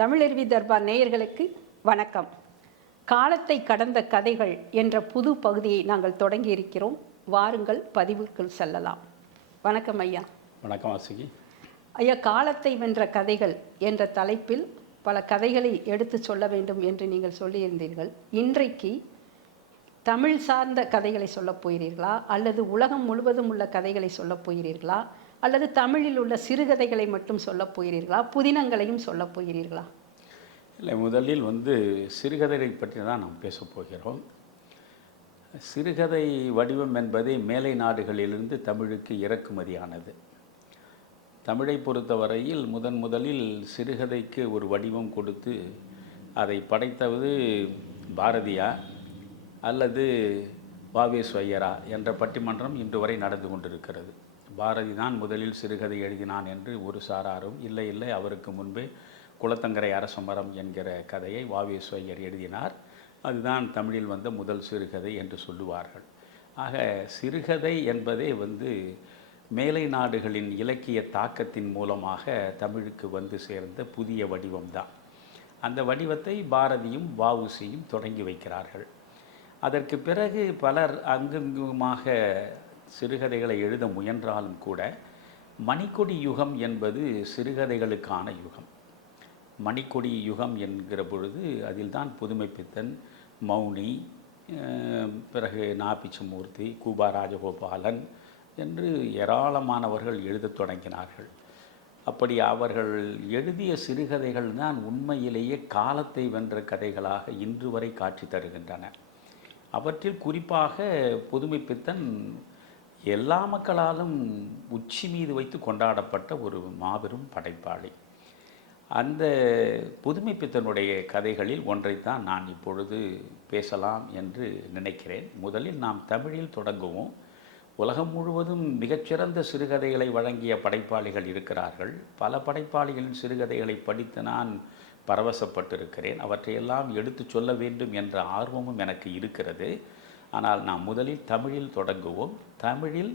தமிழருவி தர்பார் நேயர்களுக்கு வணக்கம். காலத்தை கடந்த கதைகள் என்ற புது பகுதியை நாங்கள் தொடங்கி இருக்கிறோம். வாருங்கள், பதிவுக்குள் செல்லலாம். வணக்கம் ஐயா. வணக்கம் வாசுகி. ஐயா, காலத்தை வென்ற கதைகள் என்ற தலைப்பில் பல கதைகளை எடுத்து சொல்ல வேண்டும் என்று நீங்கள் சொல்லியிருந்தீர்கள். இன்றைக்கு தமிழ் சார்ந்த கதைகளை சொல்லப் போகிறீர்களா, அல்லது உலகம் முழுவதும் உள்ள கதைகளை சொல்லப் போகிறீர்களா, அல்லது தமிழில் உள்ள சிறுகதைகளை மட்டும் சொல்லப் போகிறீர்களா, புதினங்களையும் சொல்லப் போகிறீர்களா? இல்லை, முதலில் சிறுகதைகளை பற்றி தான் நாம் பேசப் போகிறோம். சிறுகதை வடிவம் என்பதே மேலை நாடுகளிலிருந்து தமிழுக்கு இறக்குமதியானது. தமிழை பொறுத்தவரையில் முதலில் சிறுகதைக்கு ஒரு வடிவம் கொடுத்து அதை படைத்தது பாரதியார் அல்லது வாவேசு ஐயரா என்ற பட்டிமன்றம் இன்று வரை நடந்து கொண்டிருக்கிறது. பாரதி தான் முதலில் சிறுகதை எழுதினான் என்று ஒரு சாராரும், இல்லை அவருக்கு முன்பே குளத்தங்கரை அரசமரம் என்கிற கதையை வாவேசு ஐயர் எழுதினார், அதுதான் தமிழில் வந்த முதல் சிறுகதை என்று சொல்லுவார்கள். ஆக சிறுகதை என்பதே மேலை நாடுகளின் இலக்கிய தாக்கத்தின் மூலமாக தமிழுக்கு சேர்ந்த புதிய வடிவம்தான். அந்த வடிவத்தை பாரதியும் வஉசியும் தொடங்கி வைக்கிறார்கள். அதற்கு பிறகு பலர் அங்குமாக சிறுகதைகளை எழுத முயன்றாலும் கூட மணிக்கொடி யுகம் என்பது சிறுகதைகளுக்கான யுகம். மணிக்கொடி யுகம் என்கிற பொழுது அதில்தான் புதுமைப்பித்தன், மௌனி, பிறகு நாபிச்சமூர்த்தி, கூபா ராஜகோபாலன் என்று ஏராளமானவர்கள் எழுதத் தொடங்கினார்கள். அப்படி அவர்கள் எழுதிய சிறுகதைகள் தான் உண்மையிலேயே காலத்தை வென்ற கதைகளாக இன்று வரை காட்சி தருகின்றன. அவற்றில் குறிப்பாக புதுமைப்பித்தன் எல்லா மக்களாலும் உச்சி மீது வைத்து கொண்டாடப்பட்ட ஒரு மாபெரும் படைப்பாளி. அந்த புதுமைப்பித்தனுடைய கதைகளில் ஒன்றைத்தான் நான் இப்பொழுது பேசலாம் என்று நினைக்கிறேன். முதலில் நாம் தமிழில் தொடங்குவோம். உலகம் முழுவதும் மிகச்சிறந்த சிறுகதைகளை வழங்கிய படைப்பாளிகள் இருக்கிறார்கள். பல படைப்பாளிகளின் சிறுகதைகளை படித்து நான் பரவசப்பட்டிருக்கிறேன். அவற்றையெல்லாம் எடுத்து சொல்ல வேண்டும் என்ற ஆர்வமும் எனக்கு இருக்கிறது. ஆனால் நாம் முதலில் தமிழில் தொடங்குவோம். தமிழில்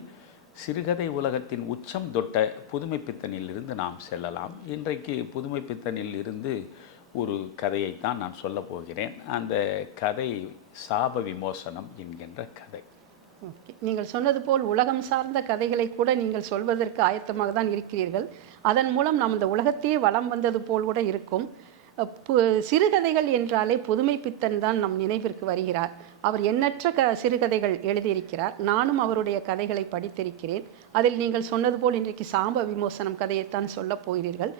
சிறுகதை உலகத்தின் உச்சம் தொட்ட புதுமைப்பித்தனில் இருந்து நாம் செல்லலாம். இன்றைக்கு புதுமைப்பித்தனில் இருந்து ஒரு கதையைத்தான் நான் சொல்லப் போகிறேன். அந்த கதை சாப விமோசனம் என்கின்ற கதை. நீங்கள் சொன்னது போல் உலகம் சார்ந்த கதைகளை கூட நீங்கள் சொல்வதற்கு ஆயத்தமாக தான் இருக்கிறீர்கள். அதன் மூலம் நாம் இந்த உலகத்தையே வலம் வந்தது போல் கூட இருக்கும். சிறுகதைகள் என்றாலே புதுமைப்பித்தன் தான் நம் நினைவிற்கு வருகிறார். அவர் எண்ணற்ற சிறுகதைகள் எழுதியிருக்கிறார். நானும் அவருடைய கதைகளை படித்திருக்கிறேன். அதில் நீங்கள் சொன்னது போல் இன்றைக்கு சாப விமோசனம் கதையைத்தான் சொல்லப் போகிறீர்கள்.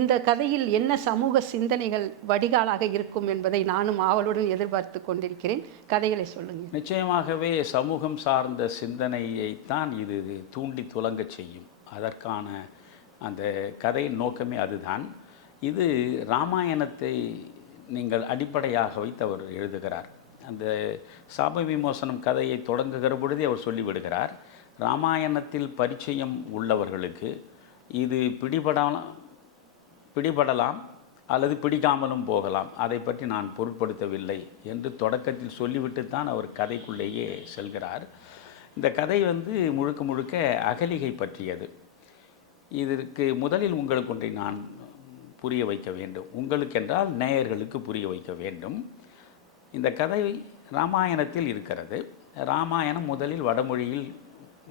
இந்த கதையில் என்ன சமூக சிந்தனைகள் வடிகாலாக இருக்கும் என்பதை நானும் ஆவலுடன் எதிர்பார்த்து கொண்டிருக்கிறேன். கதைகளை சொல்லுங்கள். நிச்சயமாகவே சமூகம் சார்ந்த சிந்தனையைத்தான் இது தூண்டி துலங்க செய்யும். அதற்கான அந்த கதையின் நோக்கமே அதுதான். இது இராமாயணத்தை நீங்கள் அடிப்படையாக வைத்து அவர் எழுதுகிறார். அந்த சாப விமோசனம் கதையை தொடங்குகிற பொழுதே அவர் சொல்லிவிடுகிறார், இராமாயணத்தில் பரிச்சயம் உள்ளவர்களுக்கு இது பிடிபடலாம் அல்லது பிடிக்காமலும் போகலாம், அதை பற்றி நான் பொருட்படுத்தவில்லை என்று தொடக்கத்தில் சொல்லிவிட்டுத்தான் அவர் கதைக்குள்ளேயே செல்கிறார். இந்த கதை முழுக்க அகலிகை பற்றியது. இதற்கு முதலில் உங்களுக்கு ஒன்றை நான் புரிய வைக்க வேண்டும். உங்களுக்கென்றால் நேயர்களுக்கு புரிய வைக்க வேண்டும். இந்த கதை இராமாயணத்தில் இருக்கிறது. இராமாயணம் முதலில் வடமொழியில்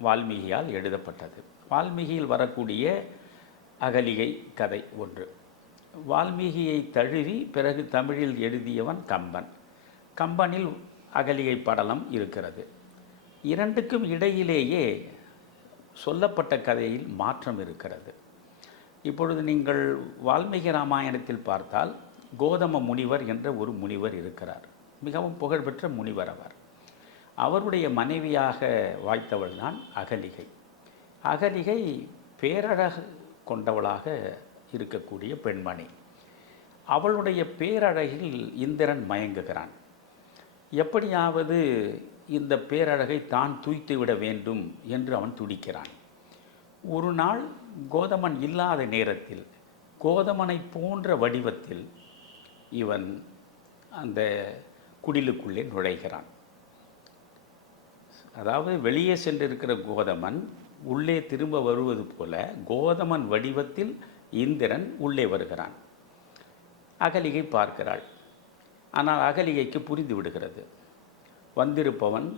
வால்மீகியால் எழுதப்பட்டது. வால்மீகியில் வரக்கூடிய அகலிகை கதை ஒன்று. வால்மீகியை தழுவி பிறகு தமிழில் எழுதியவன் கம்பன். கம்பனில் அகலிகை படலம் இருக்கிறது. இரண்டுக்கும் இடையிலேயே சொல்லப்பட்ட கதையில் மாற்றம் இருக்கிறது. இப்பொழுது நீங்கள் வால்மீகி இராமாயணத்தில் பார்த்தால் கோதம முனிவர் என்ற ஒரு முனிவர் இருக்கிறார். மிகவும் புகழ்பெற்ற முனிவர் அவர். அவருடைய மனைவியாக வாய்த்தவள் தான் அகலிகை. அகலிகை பேரழகு கொண்டவளாக இருக்கக்கூடிய பெண்மணி. அவளுடைய பேரழகில் இந்திரன் மயங்குகிறான். எப்படியாவது இந்த பேரழகை தான் தூய்த்து விட வேண்டும் என்று அவன் துடிக்கிறான். ஒரு நாள் கோதமன் இல்லாத நேரத்தில் கோதமனை போன்ற வடிவத்தில் இவன் அந்த குடிலுக்குள்ளே நுழைகிறான். அதாவது வெளியே சென்றிருக்கிற கோதமன் உள்ளே திரும்ப வருவது போல கோதமன் வடிவத்தில் இந்திரன் உள்ளே வருகிறான். அகலிகை பார்க்கிறாள். ஆனால் அகலிகைக்கு புரிந்து விடுகிறது, வந்திருப்பவன்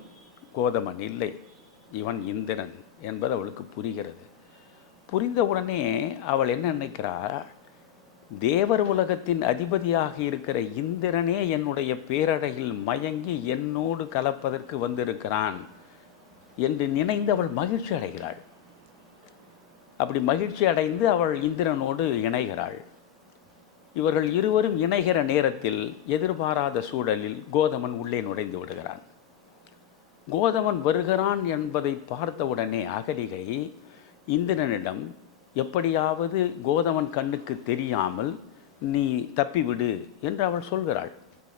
கோதமன் இல்லை, இவன் இந்திரன் என்பது அவளுக்கு புரிகிறது. புரிந்தவுடனே அவள் என்ன நினைக்கிறாள், தேவர் உலகத்தின் அதிபதியாக இருக்கிற இந்திரனே என்னுடைய பேரழகில் மயங்கி என்னோடு கலப்பதற்கு வந்திருக்கிறான் என்று நினைந்து அவள் மகிழ்ச்சி அடைகிறாள். அப்படி மகிழ்ச்சி அடைந்து அவள் இந்திரனோடு இணைகிறாள். இவர்கள் இருவரும் இணைகிற நேரத்தில் எதிர்பாராத சூழலில் கோதமன் உள்ளே நுழைந்து விடுகிறான். கோதமன் வருகிறான் என்பதை பார்த்தவுடனே அகலிகை இந்திரனிடம், எப்படியாவது கோதமன் கண்ணுக்கு தெரியாமல் நீ தப்பிவிடு என்று அவள் சொல்கிறாள்.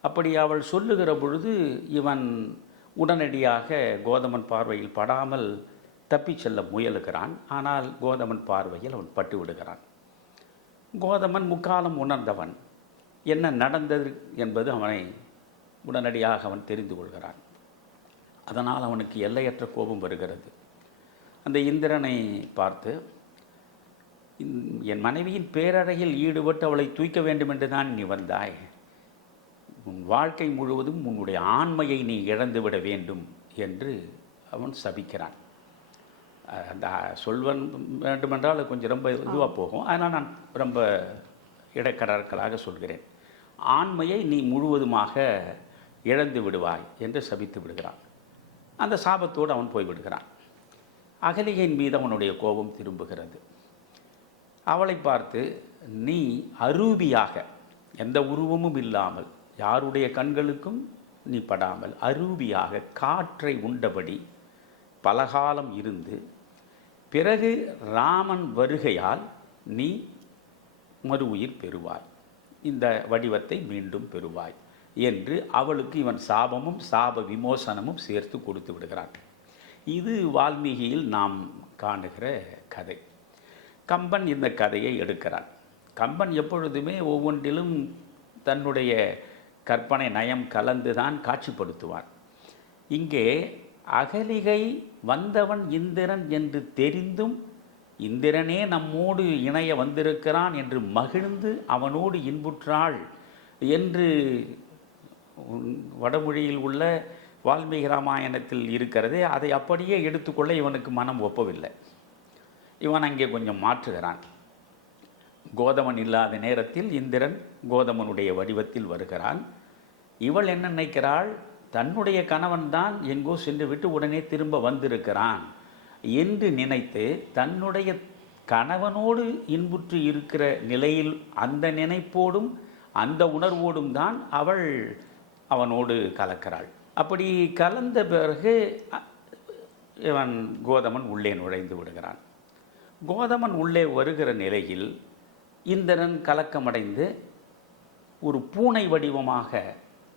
அப்படி அவள் சொல்லுகிற பொழுது இவன் உடனடியாக கோதமன் பார்வையில் படாமல் தப்பிச் செல்ல முயலுகிறான். ஆனால் கோதமன் பார்வையில் அவன் பட்டு விடுகிறான். கோதமன் முக்காலம் உணர்ந்தவன், என்ன நடந்தது என்பது அவனை உடனடியாக அவன் தெரிந்து கொள்கிறான். அதனால் அவனுக்கு எல்லையற்ற கோபம் வருகிறது. அந்த இந்திரனை பார்த்து, என் மனைவியின் பேரழகில் ஈடுபட்டு அவளை தூய்க்க வேண்டும் என்று தான் நீ வந்தாய், உன் வாழ்க்கை முழுவதும் உன்னுடைய ஆண்மையை நீ இழந்துவிட வேண்டும் என்று அவன் சபிக்கிறான். அந்த சொல்வன் வேண்டுமென்றால் கொஞ்சம் ரொம்ப இதுவாக போகும், அதனால் நான் ரொம்ப இடக்கடற்களாக சொல்கிறேன். ஆண்மையை நீ முழுவதுமாக இழந்து விடுவாய் என்று சபித்து விடுகிறான். அந்த சாபத்தோடு அவன் போய்விடுகிறான். அகலிகையின் மீது அவனுடைய கோபம் திரும்புகிறது. அவளை பார்த்து, நீ அரூபியாக, எந்த உருவமும் இல்லாமல், யாருடைய கண்களுக்கும் நீ படாமல் அரூபியாக காற்றை உண்டபடி பலகாலம் இருந்து, பிறகு ராமன் வருகையால் நீ மறு உயிர் பெறுவாய், இந்த வடிவத்தை மீண்டும் பெறுவாய் என்று அவளுக்கு இவன் சாபமும் சாப விமோசனமும் சேர்த்து கொடுத்து விடுகிறான். இது வால்மீகியில் நாம் காணுகிற கதை. கம்பன் இந்த கதையை எடுக்கிறான். கம்பன் எப்பொழுதுமே ஒவ்வொன்றிலும் தன்னுடைய கற்பனை நயம் கலந்துதான் காட்சிப்படுத்துவான். இங்கே அகலிகை வந்தவன் இந்திரன் என்று தெரிந்தும், இந்திரனே நம்மோடு இணைய வந்திருக்கிறான் என்று மகிழ்ந்து அவனோடு இன்புற்றாள் என்று வடமொழியில் உள்ள வால்மீகி ராமாயணத்தில் இருக்கிறதே, அதை அப்படியே எடுத்துக்கொள்ள இவனுக்கு மனம் ஒப்பவில்லை. இவன் அங்கே கொஞ்சம் மாற்றுகிறான். கோதமன் இல்லாத நேரத்தில் இந்திரன் கோதமனுடைய வடிவத்தில் வருகிறான். இவள் என்ன நினைக்கிறாள், தன்னுடைய கணவன்தான் எங்கோ சென்று விட்டு உடனே திரும்ப வந்திருக்கிறான் என்று நினைத்து தன்னுடைய கணவனோடு இன்புற்று இருக்கிற நிலையில் அந்த நினைப்போடும் அந்த உணர்வோடும் தான் அவள் அவனோடு கலக்கிறாள். அப்படி கலந்த பிறகு இவன் கோதமன் உள்ளே நுழைந்து விடுகிறான். கோதமன் உள்ளே வருகிற நிலையில் இந்திரன் கலக்கமடைந்து ஒரு பூனை வடிவமாக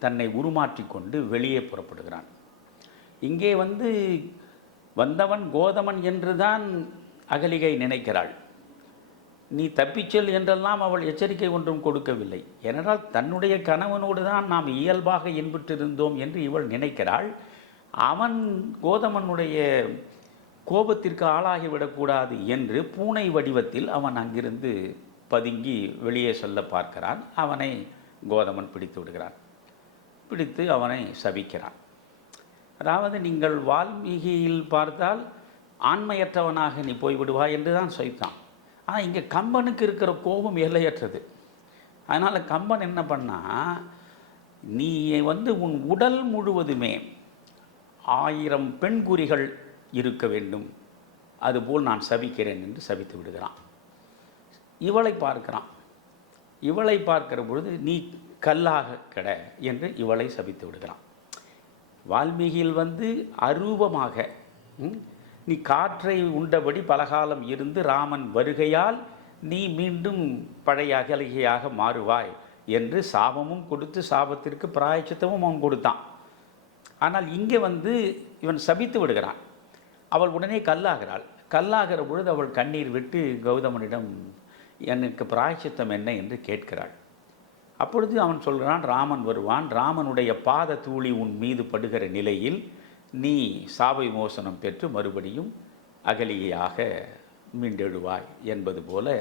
தன்னை உருமாற்றி கொண்டு வெளியே புறப்படுகிறான். இங்கே வந்தவன் கோதமன் என்றுதான் அகலிகை நினைக்கிறாள். நீ தப்பிச்செல் என்றெல்லாம் அவள் எச்சரிக்கை ஒன்றும் கொடுக்கவில்லை. ஏனென்றால் தன்னுடைய கணவனோடு தான் நாம் இயல்பாக இன்புற்றிருந்தோம் என்று இவள் நினைக்கிறாள். அவன் கோதமனுடைய கோபத்திற்கு ஆளாகிவிடக்கூடாது என்று பூனை வடிவத்தில் அவன் அங்கிருந்து பதுங்கி வெளியே செல்ல பார்க்கிறான். அவனை கோதமன் பிடித்து விடுகிறான். பிடித்து அவனை சபிக்கிறான். அதாவது நீங்கள் வால்மீகியில் பார்த்தால் ஆண்மையற்றவனாக நீ போய்விடுவாய் என்று தான் சபித்தான். ஆனால் இங்கே கம்பனுக்கு இருக்கிற கோபம் எல்லையற்றது. அதனால் கம்பன் என்ன பண்ணா, நீ உன் உடல் முழுவதுமே 1000 பெண் குறிகள் இருக்க வேண்டும், அதுபோல் நான் சபிக்கிறேன் என்று சபித்து விடுகிறான். இவளை பார்க்கிறான். இவளை பார்க்கிற பொழுது நீ கல்லாக கெட என்று இவளை சபித்து விடுகிறான். வால்மீகியில் அரூபமாக நீ காற்றை உண்டபடி பலகாலம் இருந்து ராமன் வருகையால் நீ மீண்டும் பழைய அகலிகையாக மாறுவாய் என்று சாபமும் கொடுத்து சாபத்திற்கு பிராயச்சித்தமும் அவன் கொடுத்தான். ஆனால் இங்கே இவன் சபித்து விடுகிறான். அவள் உடனே கல்லாகிறாள். கல்லாகிற பொழுது அவள் கண்ணீர் விட்டு கௌதமனிடம் எனக்கு பிராயச்சித்தம் என்ன என்று கேட்கிறாள். அப்பொழுது அவன் சொல்கிறான், ராமன் வருவான், ராமனுடைய பாத தூளி உன் மீது படுகிற நிலையில் நீ சாப விமோசனம் பெற்று மறுபடியும் அகலிகையாக மீண்டெழுவாய் என்பது போல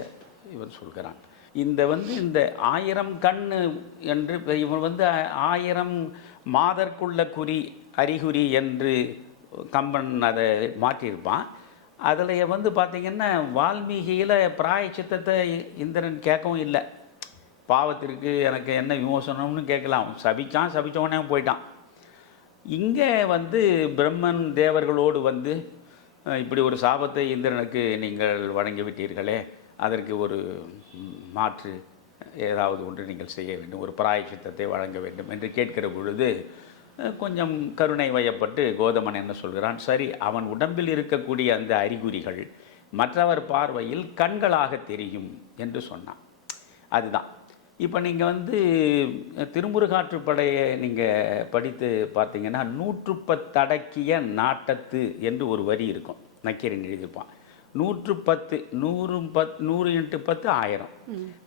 இவன் சொல்கிறான். இந்த இந்த 1000 கண்ணு என்று இவன் 1000 மாதர்க்குள்ள குறி அறிகுறி என்று கம்பன் அதை மாற்றியிருப்பான். அதில் பார்த்திங்கன்னா வால்மீகியில் பிராயச்சித்தத்தை இந்திரன் கேட்கவும் இல்லை. பாவத்திற்கு எனக்கு என்ன விமோசனம்னு கேட்கலாம். சபிச்சவனே போயிட்டான். இங்கே பிரம்மன் தேவர்களோடு இப்படி ஒரு சாபத்தை இந்திரனுக்கு நீங்கள் வழங்கி விட்டீர்களே, அதற்கு ஒரு மாற்று ஏதாவது ஒன்று நீங்கள் செய்ய வேண்டும், ஒரு பிராயச்சித்தத்தை வழங்க வேண்டும் என்று கேட்கிற பொழுது கொஞ்சம் கருணை வயப்பட்டு கோதமன் என்ன சொல்கிறான், சரி அவன் உடம்பில் இருக்கக்கூடிய அந்த அறிகுறிகள் மற்றவர் பார்வையில் கண்களாக தெரியும் என்று சொன்னான். அதுதான் இப்போ நீங்கள் திருமுருகாற்றுப்படையை நீங்கள் படித்து பார்த்தீங்கன்னா 110 அடக்கிய நாட்டத்து என்று ஒரு வரி இருக்கும். நக்கீரன் எழுதியிருப்பான். 110 100 × 10 1000.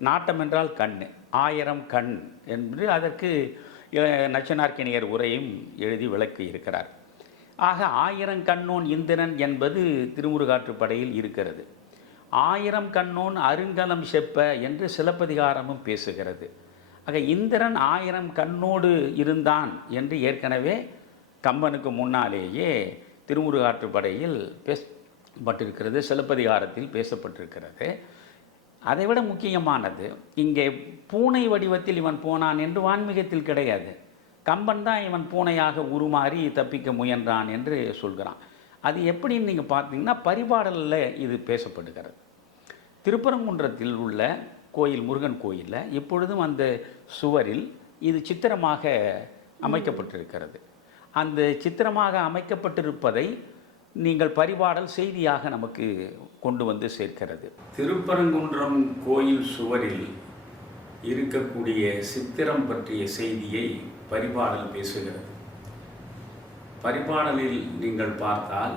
நாட்டம் என்றால் கண், 1000 கண் என்று அதற்கு நச்சினார்க்கினியர் உரையும் எழுதி விளக்கி இருக்கிறார். ஆக 1000 கண்ணோன் இந்திரன் என்பது திருமுருகாற்றுப்படையில் இருக்கிறது. 1000 கண்ணோன் அருங்கலம் செப்ப என்று சிலப்பதிகாரமும் பேசுகிறது. ஆக இந்திரன் 1000 கண்ணோடு இருந்தான் என்று ஏற்கனவே கம்பனுக்கு முன்னாலேயே திருமுருகாற்றுப்படையில் பேசப்பட்டிருக்கிறது, சிலப்பதிகாரத்தில் பேசப்பட்டிருக்கிறது. அதைவிட முக்கியமானது, இங்கே பூனை வடிவத்தில் இவன் போனான் என்று வான்மீகத்தில் கிடையாது. கம்பன் தான் இவன் பூனையாக உருமாறி தப்பிக்க முயன்றான் என்று சொல்கிறான். அது எப்படின்னு நீங்கள் பார்த்தீங்கன்னா பரிபாடலில் இது பேசப்படுகிறது. திருப்பரங்குன்றத்தில் உள்ள கோயில், முருகன் கோயிலில் இப்பொழுதும் அந்த சுவரில் இது சித்திரமாக அமைக்கப்பட்டிருக்கிறது. அந்த சித்திரமாக அமைக்கப்பட்டிருப்பதை நீங்கள் பரிபாடல் செய்தியாக நமக்கு கொண்டு சேர்க்கிறது. திருப்பரங்குன்றம் கோயில் சுவரில் இருக்கக்கூடிய சித்திரம் பற்றிய செய்தியை பரிபாடல் பேசுகிறது. பரிபாடலில் நீங்கள் பார்த்தால்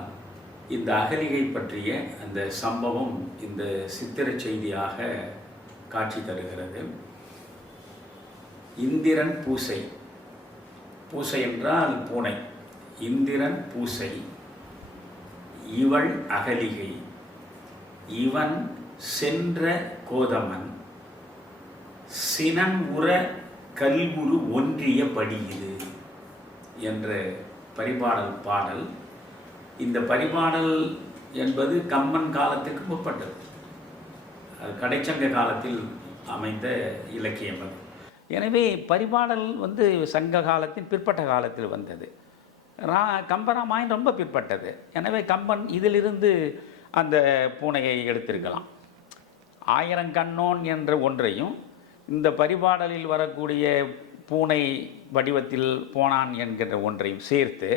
இந்த அகலிகை பற்றிய அந்த சம்பவம் இந்த சித்திர செய்தியாக காட்சி தருகிறது. இந்திரன் பூசை, பூசை என்றால் பூனை, இந்திரன் பூசை, இவள் அகலிகை, இவன் சென்ற கோதமன், சினன் உற கல்குரு ஒன்றிய படியிது என்ற பரிபாடல் பாடல். இந்த பரிபாடல் என்பது கம்பன் காலத்திற்கு முற்பட்டது. அது கடைச்சங்க காலத்தில் அமைந்த இலக்கியம் அது. எனவே பரிபாடல் சங்க காலத்தின் பிற்பட்ட காலத்தில் வந்தது. கம்பராமாயணம் ரொம்ப பிற்பட்டது. எனவே கம்பன் இதிலிருந்து அந்த பூனையை எடுத்திருக்கலாம். 1000 கண்ணோன் என்ற ஒன்றையும் இந்த பரிபாடலில் வரக்கூடிய பூனை வடிவத்தில் போனான் என்கின்ற ஒன்றையும் சேர்த்து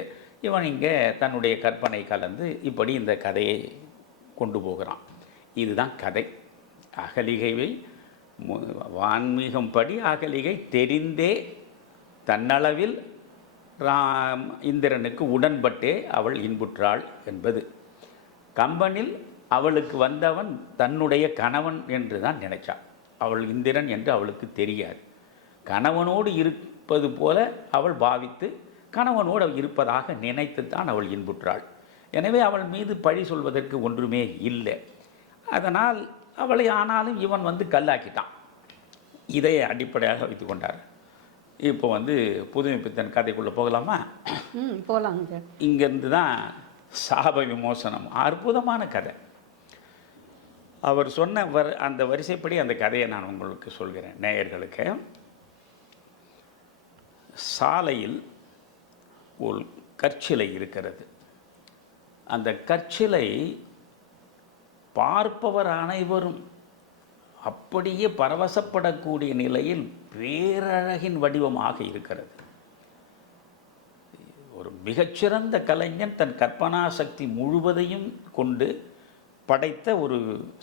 இவன் இங்கே தன்னுடைய கற்பனை கலந்து இப்படி இந்த கதையை கொண்டு போகிறான். இதுதான் கதை. அகலிகையை வான்மீகம் படி அகலிகை தெரிந்தே தன்னளவில் இந்திரனுக்கு உடன்பட்டே அவள் இன்புற்றாள் என்பது. கம்பனில் அவளுக்கு வந்தவன் தன்னுடைய கணவன் என்று தான் நினைச்சாள். அவள் இந்திரன் என்று அவளுக்கு தெரியாது. கணவனோடு இருப்பது போல அவள் பாவித்து கணவனோடு இருப்பதாக நினைத்து தான் அவள் இன்புற்றாள். எனவே அவள் மீது பழி சொல்வதற்கு ஒன்றுமே இல்லை. அதனால் அவளை ஆனாலும் இவன் கல்லாக்கிட்டான். இதை அடிப்படையாக வைத்து கொண்டார். இப்போ புதுமைப்பித்தன் கதைக்குள்ளே போகலாமா? போகலாங்க. இங்கேருந்து தான் சாப விமோசனம். அற்புதமான கதை. அவர் சொன்ன அந்த வரிசைப்படி அந்த கதையை நான் உங்களுக்கு சொல்கிறேன் நேயர்களுக்கு. சாலையில் ஒரு கற்சிலை இருக்கிறது. அந்த கற்சிலை பார்ப்பவர் அனைவரும் அப்படியே பரவசப்படக்கூடிய நிலையில் பேரழகின் வடிவமாக இருக்கிறது. ஒரு மிகச்சிறந்த கலைஞன் தன் கற்பனா சக்தி முழுவதையும் கொண்டு படைத்த ஒரு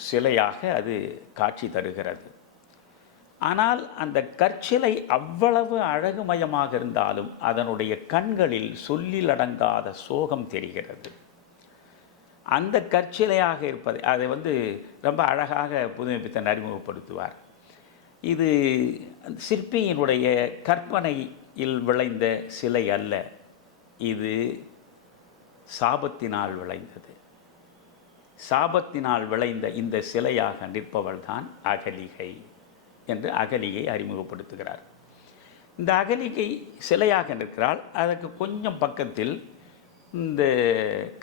சிலையாக அது காட்சி தருகிறது. ஆனால் அந்த கற்சிலை அவ்வளவு அழகுமயமாக இருந்தாலும் அதனுடைய கண்களில் சொல்லில் அடங்காத சோகம் தெரிகிறது. அந்த கற்சிலையாக இருப்பதை அதை ரொம்ப அழகாக புதுமைப்பித்தன் அறிமுகப்படுத்துவார். இது சிற்பியினுடைய கற்பனையில் விளைந்த சிலை அல்ல, இது சாபத்தினால் விளைந்தது. சாபத்தினால் விளைந்த இந்த சிலையாக நிற்பவள் தான் அகலிகை. என்று அகலிகை அறிமுகப்படுத்துகிறார். இந்த அகலிகை சிலையாக நிற்கிறாள். அதற்கு கொஞ்சம் பக்கத்தில் இந்த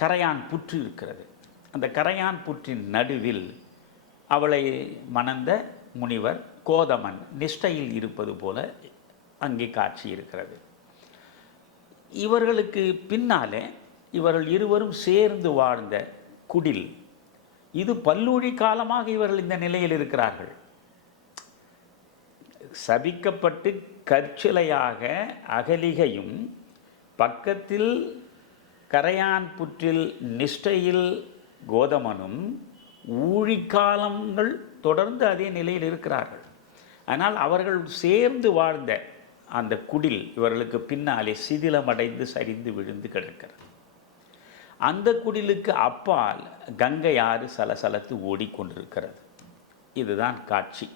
கரையான் புற்று இருக்கிறது. அந்த கரையான் புற்றின் நடுவில் அவளை மணந்த முனிவர் கோதமன் நிஷ்டையில் இருப்பது போல அங்கே காட்சி இருக்கிறது. இவர்களுக்கு பின்னாலே இவர்கள் இருவரும் சேர்ந்து வாழ்ந்த குடில், இது பல்லூழி காலமாக இவர்கள் இந்த நிலையில் இருக்கிறார்கள். சபிக்கப்பட்டு கற்சிலையாக அகலிகையும் பக்கத்தில் கரையான் புற்றில் நிஷ்டையில் கோதமனும் ஊழிக்காலங்கள் தொடர்ந்து அதே நிலையில் இருக்கிறார்கள். ஆனால் அவர்கள் சேர்ந்து வாழ்ந்த அந்த குடில் இவர்களுக்கு பின்னாலே சிதிலமடைந்து சரிந்து விழுந்து கிடக்கிறது. அந்த குடிலுக்கு அப்பால் கங்கை ஆறு சலசலத்து ஓடிக்கொண்டிருக்கிறது. இதுதான் காட்சி.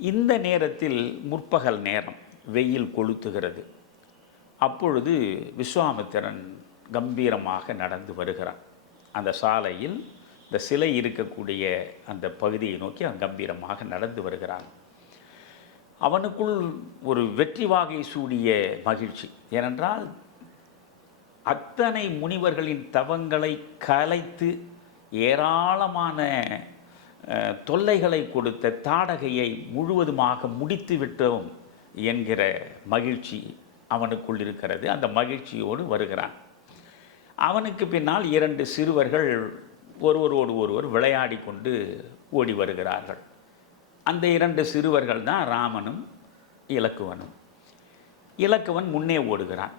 இந்த நேரத்தில் முற்பகல் நேரம், வெயில் கொளுத்துகிறது. அப்பொழுது விஸ்வாமித்திரன் கம்பீரமாக நடந்து வருகிறான். அந்த சாலையில் இந்த சிலை இருக்கக்கூடிய அந்த பகுதியை நோக்கி அவன் கம்பீரமாக நடந்து வருகிறான். அவனுக்குள் ஒரு வெற்றி வாகை சூடிய மகிழ்ச்சி. ஏனென்றால் அத்தனை முனிவர்களின் தவங்களை கலைத்து ஏராளமான தொல்லைகளை கொடுத்த தாடகையை முழுவதுமாக முடித்து விட்டோம் என்கிற மகிழ்ச்சி அவனுக்குள் இருக்கிறது. அந்த மகிழ்ச்சியோடு வருகிறான். அவனுக்கு பின்னால் 2 சிறுவர்கள் ஒருவரோடு ஒருவர் விளையாடி கொண்டு ஓடி வருகிறார்கள். அந்த 2 சிறுவர்கள் தான் ராமனும் இலக்குவனும். இலக்குவன் முன்னே ஓடுகிறான்.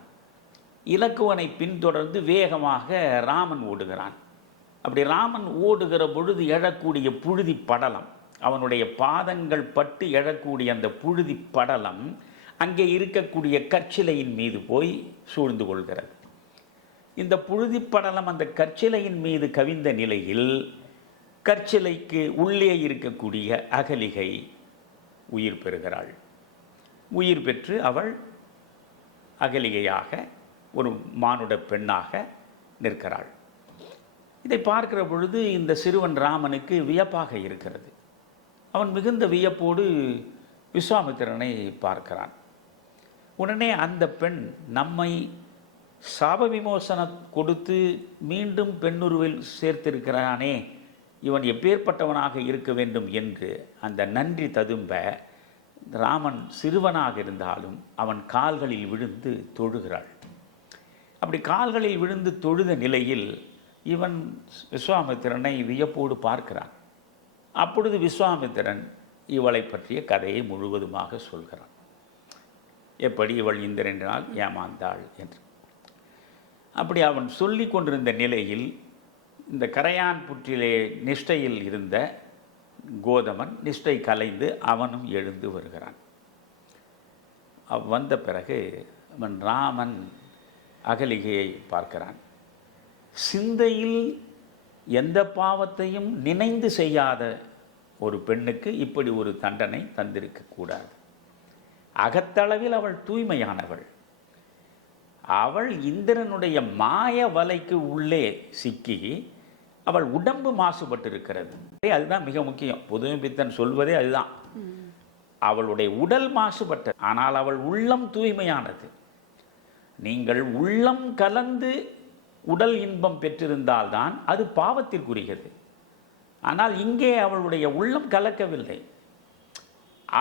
இலக்குவனை பின்தொடர்ந்து வேகமாக ராமன் ஓடுகிறான். அப்படி ராமன் ஓடுகிற பொழுது எழக்கூடிய புழுதி படலம், அவனுடைய பாதங்கள் பட்டு எழக்கூடிய அந்த புழுதி படலம் அங்கே இருக்கக்கூடிய கற்சிலையின் மீது போய் சூழ்ந்து கொள்கிறது. இந்த புழுதி படலம் அந்த கற்சிலையின் மீது கவிந்த நிலையில் கற்சிலைக்கு உள்ளே இருக்கக்கூடிய அகலிகை உயிர் பெறுகிறாள். உயிர் பெற்று அவள் அகலிகையாக ஒரு மானுட பெண்ணாக நிற்கிறாள். இதை பார்க்கிற பொழுது இந்த சிறுவன் ராமனுக்கு வியப்பாக இருக்கிறது. அவன் மிகுந்த வியப்போடு விஸ்வாமித்திரனை பார்க்கிறான். உடனே அந்த பெண் நம்மை சாப விமோசனம் கொடுத்து மீண்டும் பெண்ணுருவில் சேர்த்திருக்கிறானே, இவன் எப்பேற்பட்டவனாக இருக்க வேண்டும் என்று அந்த நன்றி ததும்ப ராமன் சிறுவனாக இருந்தாலும் அவன் கால்களில் விழுந்து தொழுகிறாள். அப்படி கால்களில் விழுந்து தொழுத நிலையில் இவன் விஸ்வாமித்திரனை வியப்போடு பார்க்கிறான். அப்பொழுது விஸ்வாமித்திரன் இவளை பற்றிய கதையை முழுவதுமாக சொல்கிறான். எப்படி இவள் இந்திரனால் ஏமாந்தாள் என்று. அப்படி அவன் சொல்லி கொண்டிருந்த நிலையில் இந்த கரையான் புற்றிலே நிஷ்டையில் இருந்த கோதமன் நிஷ்டை கலைந்து அவனும் எழுந்து வருகிறான். வந்த பிறகு அவன் ராமன் அகலிகையை பார்க்கிறான். சிந்தையில் எந்த பாவத்தையும் நினைந்து செய்யாத ஒரு பெண்ணுக்கு இப்படி ஒரு தண்டனை தந்திருக்கக்கூடாது. அகத்தளவில் அவள் தூய்மையானவள். அவள் இந்திரனுடைய மாய வலைக்கு உள்ளே சிக்கி அவள் உடம்பு மாசுபட்டிருக்கிறது. அதுதான் மிக முக்கியம். புதுமை பித்தன் சொல்வதே அதுதான். அவளுடைய உடல் மாசுபட்டது, ஆனால் அவள் உள்ளம் தூய்மையானது. நீங்கள் உள்ளம் கலந்து உடல் இன்பம் பெற்றிருந்தால்தான் அது பாவத்திற்குரியது. ஆனால் இங்கே அவளுடைய உள்ளம் கலக்கவில்லை.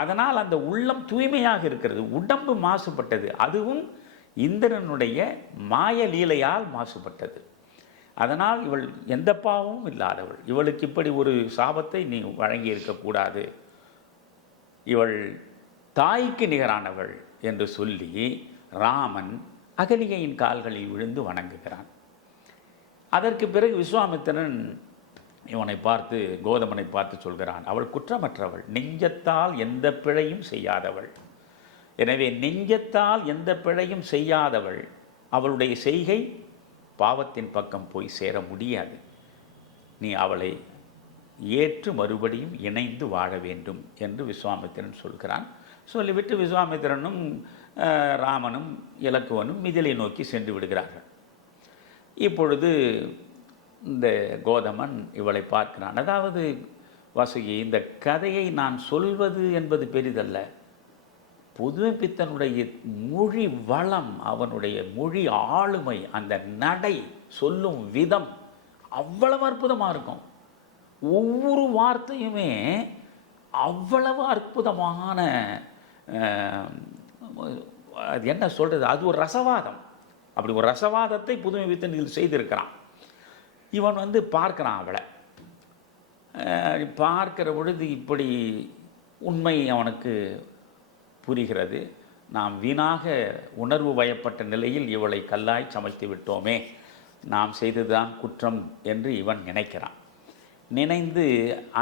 அதனால் அந்த உள்ளம் தூய்மையாக இருக்கிறது. உடம்பு மாசுபட்டது, அதுவும் இந்திரனுடைய மாய லீலையால் மாசுபட்டது. அதனால் இவள் எந்த பாவமும் இல்லாதவள். இவளுக்கு இப்படி ஒரு சாபத்தை நீ வழங்கி இருக்கக்கூடாது. இவள் தாய்க்கு நிகரானவள் என்று சொல்லி ராமன் அகலிகையின் கால்களில் விழுந்து வணங்குகிறான். அதற்கு பிறகு விஸ்வாமித்திரன் இவனை பார்த்து, கோதமனை பார்த்து சொல்கிறான், அவள் குற்றமற்றவள், நெஞ்சத்தால் எந்த பிழையும் செய்யாதவள். எனவே நெஞ்சத்தால் எந்த பிழையும் செய்யாதவள், அவளுடைய செய்கை பாவத்தின் பக்கம் போய் சேர முடியாது. நீ அவளை ஏற்று மறுபடியும் இணைந்து வாழ வேண்டும் என்று விஸ்வாமித்திரன் சொல்கிறான். சொல்லிவிட்டு விஸ்வாமித்திரனும் ராமனும் இலக்குவனும் மிதிலை நோக்கி சென்று விடுகிறார்கள். இப்பொழுது இந்த கோதமன் இவளை பார்க்கிறான். அதாவது வாசுகி, இந்த கதையை நான் சொல்வது என்பது பெரிதல்ல. புதுமைப்பித்தனுடைய மொழி வளம், அவனுடைய மொழி ஆளுமை, அந்த நடை, சொல்லும் விதம் அவ்வளவு அற்புதமாக இருக்கும். ஒவ்வொரு வார்த்தையுமே அவ்வளவு அற்புதமான, அது என்ன சொல்கிறது, அது ஒரு ரசவாதம். அப்படி ஒரு ரசவாதத்தை புதுமைப்பித்தன் இதில் செய்திருக்கிறான். இவன் பார்க்குறான் அவளை. பார்க்கிற பொழுது இப்படி உண்மை அவனுக்கு புரிகிறது. நாம் வீணாக உணர்வு வயப்பட்ட நிலையில் இவளை கல்லாய் சமைத்து விட்டோமே, நாம் செய்ததுதான் குற்றம் என்று இவன் நினைக்கிறான். நினைந்து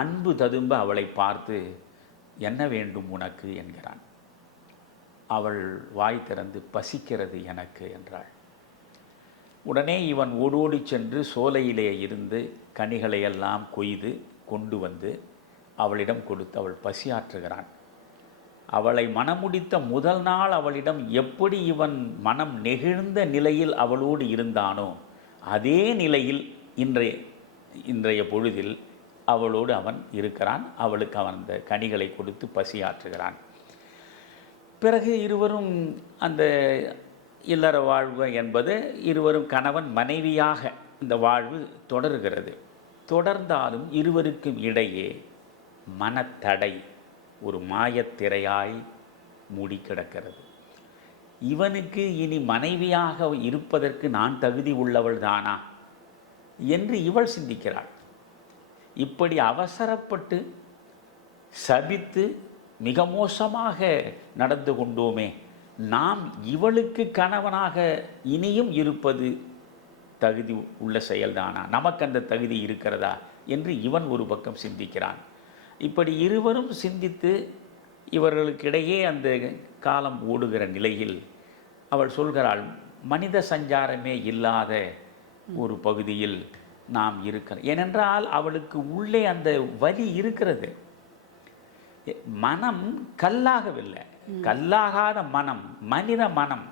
அன்பு ததும்ப அவளை பார்த்து, என்ன வேண்டும் உனக்கு என்கிறான். அவள் வாய் திறந்து, பசிக்கிறது எனக்கு என்றாள். உடனே இவன் ஓடோடி சென்று சோலையிலே இருந்து கனிகளையெல்லாம் கொய்து கொண்டு வந்து அவளிடம் கொடுத்து அவள் பசியாற்றுகிறான். அவளை மனமுடித்த முதல் நாள் அவளிடம் எப்படி இவன் மனம் நெகிழ்ந்த நிலையில் அவளோடு இருந்தானோ அதே நிலையில் இன்றைய பொழுதில் அவளோடு அவன் இருக்கிறான். அவளுக்கு அவன் அந்த கனிகளை கொடுத்து பசியாற்றுகிறான். பிறகு இருவரும் அந்த இல்லற வாழ்வு என்பது இருவரும் கணவன் மனைவியாக இந்த வாழ்வு தொடர்கிறது. தொடர்ந்தாலும் இருவருக்கும் இடையே மனத்தடை ஒரு மாயத்திரையாய் மூடி கிடக்கிறது. இவனுக்கு இனி மனைவியாக இருப்பதற்கு நான் தகுதி உள்ளவள் தானா என்று இவள் சிந்திக்கிறாள். இப்படி அவசரப்பட்டு சபித்து மிக மோசமாக நடந்து கொண்டோமே, நாம் இவளுக்கு கணவனாக இனியும் இருப்பது தகுதி உள்ள செயல்தானா, நமக்கு அந்த தகுதி இருக்கிறதா என்று இவன் ஒரு பக்கம் சிந்திக்கிறான். இப்படி இருவரும் சிந்தித்து இவர்களுக்கிடையே அந்த காலம் ஓடுகிற நிலையில் அவள் சொல்கிறாள், மனித சஞ்சாரமே இல்லாத ஒரு பகுதியில் நாம் இருக்கிறோம். ஏனென்றால் அவளுக்கு உள்ளே அந்த வலி இருக்கிறது. மனம் கல்லாகவில்லை, கல்லாகாத மனம் மனித மனம்.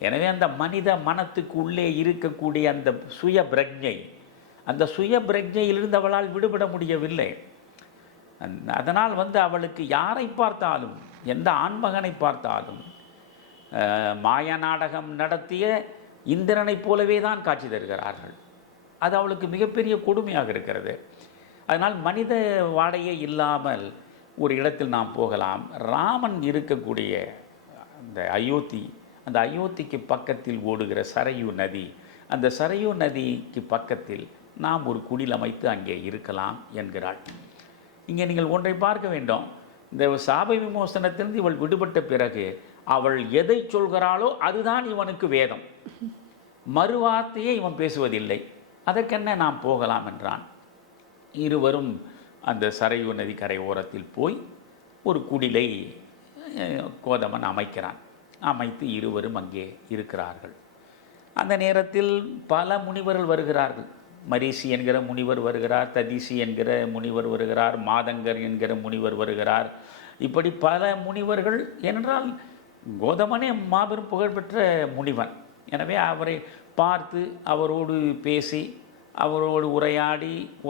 எனவே அந்த மனித மனத்துக்கு உள்ளே இருக்கக்கூடிய அந்த சுய பிரஜை, அந்த சுய பிரஜையிலிருந்து அவளால் விடுபட முடியவில்லை. அதனால் அவளுக்கு யாரை பார்த்தாலும், எந்த ஆண்மகனை பார்த்தாலும் மாய நாடகம் நடத்திய இந்திரனைப் போலவே தான் காட்சி தருகிறார்கள். அது அவளுக்கு மிகப்பெரிய கொடுமையாக இருக்கிறது. அதனால் மனித வாடையே இல்லாமல் ஒரு இடத்தில் நாம் போகலாம். ராமன் இருக்கக்கூடிய அந்த அயோத்தி, அந்த அயோத்திக்கு பக்கத்தில் ஓடுகிற சரையு நதி, அந்த சரையு நதிக்கு பக்கத்தில் நாம் ஒரு குடில் அமைத்து அங்கே இருக்கலாம் என்கிறாள். இங்கே நீங்கள் ஒன்றை பார்க்க வேண்டும். இந்த சாப விமோசனத்திலிருந்து இவள் விடுபட்ட பிறகு அவள் எதை சொல்கிறாளோ அதுதான் இவனுக்கு வேதம். மறுவார்த்தையே இவன் பேசுவதில்லை. அதற்கென்ன நாம் போகலாம் என்றான். இருவரும் அந்த சரையு நதி கரை ஓரத்தில் போய் ஒரு குடிலை கோதமன் அமைக்கிறான். அமைத்து இருவரும் அங்கே இருக்கிறார்கள். அந்த நேரத்தில் பல முனிவர்கள் வருகிறார்கள். மரீசி என்கிற முனிவர் வருகிறார், ததிசி என்கிற முனிவர் வருகிறார், மாதங்கர் என்கிற முனிவர் வருகிறார். இப்படி பல முனிவர்கள். என்றால் கோதமனே மாபெரும் புகழ்பெற்ற முனிவன். எனவே அவரை பார்த்து அவரோடு பேசி அவரோடு